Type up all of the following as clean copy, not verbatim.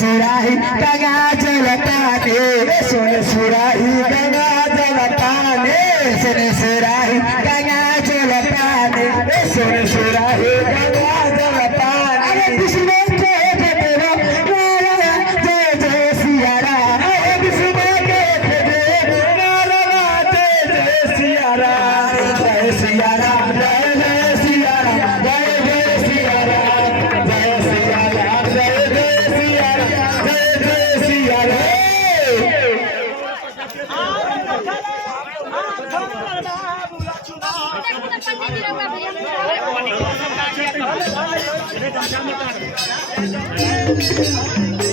सुराही गंगा जलताने सुन सुराही गंगा जलताने सुन सुराही गंगा जलताने सुन सुराही गंगा जलताने अरे विष्णु के तेरा नारा जय जय सिया राम अरे विष्णु के तेरा नारा जय जय सिया राम जय सिया राम जय जय सिया राम जय जय सिया राम जय सिया राम जय जय सिया राम जय जय सिया राम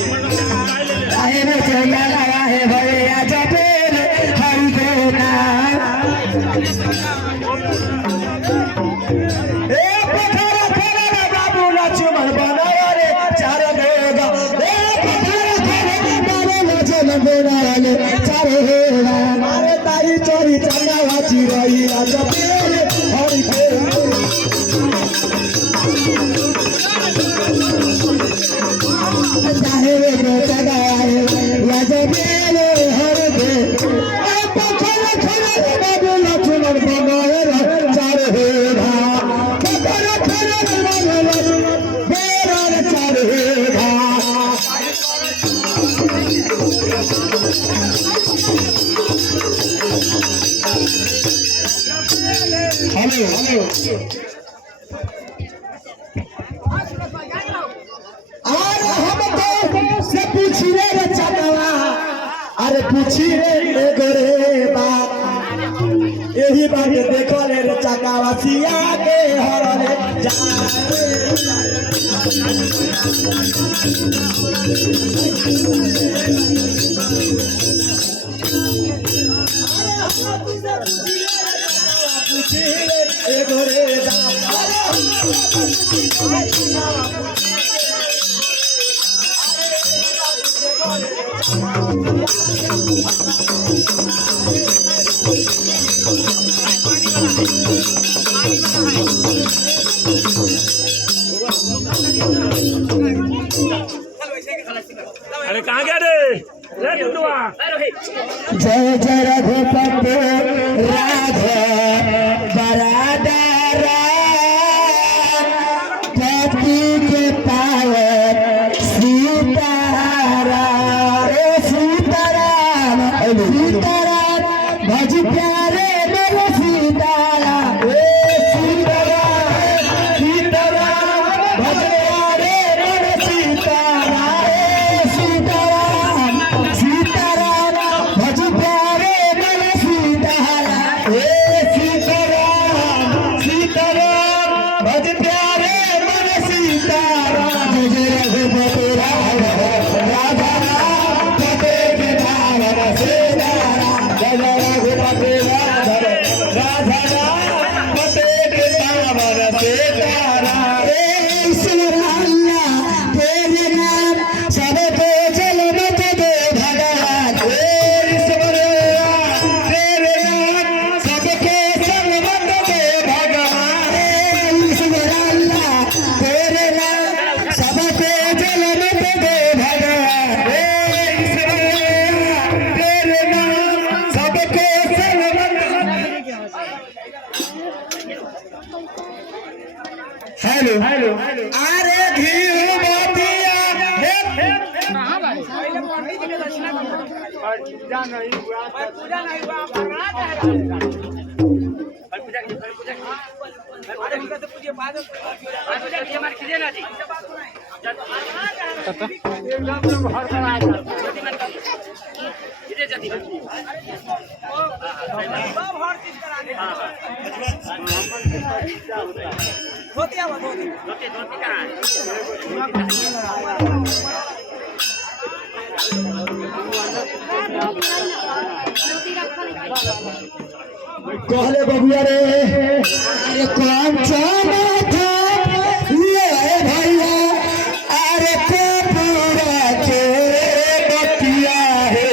आहे में चला लगा है भैया जपेल हरि के नाम ए पथरा पथरा बाबू लक्ष्मण बनाया रे चार देगा ए पथरा पथरा बाबू लक्ष्मण बनाया रे चार देगा मारे ताई चोरी चंगा वाची रही जपेल हरि के चाहे रे चगाए या जबेल हर दे ए पथरा पथरा बाबू लक्ष्मण बनाया रे चार देगा पथरा पथरा बाबू लक्ष्मण बनाया रे चार देगा हेलो और हम तो से पूछी रे चटवा अरे पूछी रे गोरे बात यही बात देखो रे चकावा सिया के हरले पूछी रे गोरे बात अरे कहाँ गया रे टुटुआ जय जय रघुपति राधे बरादर पति के पावे सीताराम सीताराम सीताराम भज प्यारे मेरे सीताराम सीताराम सीताराम भज प्यारे मेरे सीताराम सीताराम सीताराम भज प्यारे मेरे सीताराम सीताराम सीताराम भज प्यारे मेरे सीताराम जय रघुपति राघव राधा राम पते के नाम सीताराम जय रघुपति राघव राधा राम पते के नाम सीताराम ईश्वर अल्लाह तेरे नाम सब पे जल मत दे भगवान ईश्वर अल्लाह तेरे नाम सबके संग मत दे भगवान ईश्वर अल्लाह तेरे नाम सब पे जल मत दे भगवान ईश्वर अल्लाह तेरे नाम सबके संग मत हेलो हेलो अरे घी बातिया पूजा नहीं हुआ पूजा नहीं हुआ पूजा बाद पूजा की हमारे कीजिए ना जी एकदम लोग हर पर आए कीजिए जल्दी सब हर चीज कराने धोती आवा धोती धोती कहाँ है कहले बबुआ रे अरे कौन चाना था ये भैया अरे को पूरा के बतिया है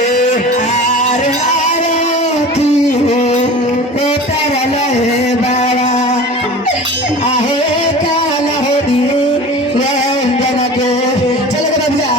अरे आरती को तरल है बाबा आहे काल होनी रंजन के चल के बबुआ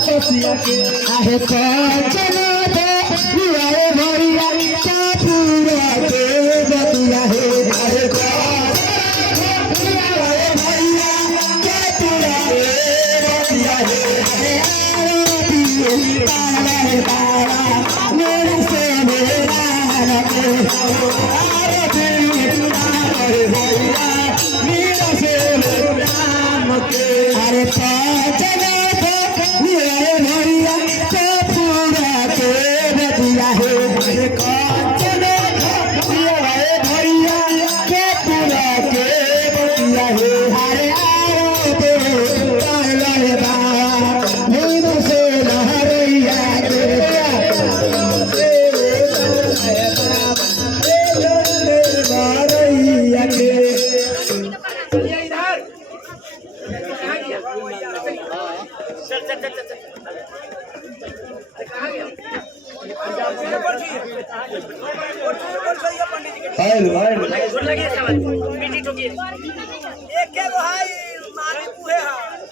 आहे कांचना आहे भैया पूरा के बतिया है आहे कांचना है भैया पूरा के बतिया है अरे आरती तारा है तारा मेरे से मेरा आरती तारा है भैया मेरा से मेरा के अरे कांचना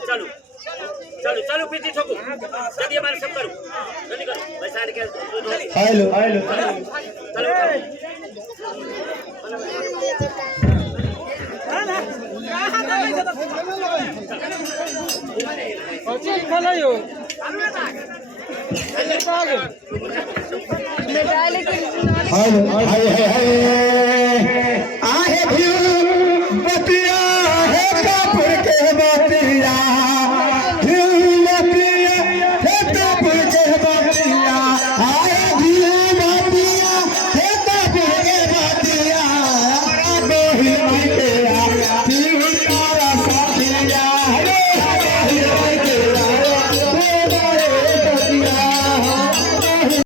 चलो चलो चलो पीछे ठोको जल्दी हमारे सब करो जल्दी करो बैठा के हेलो हेलो चलो हेलो हाय हाय हाय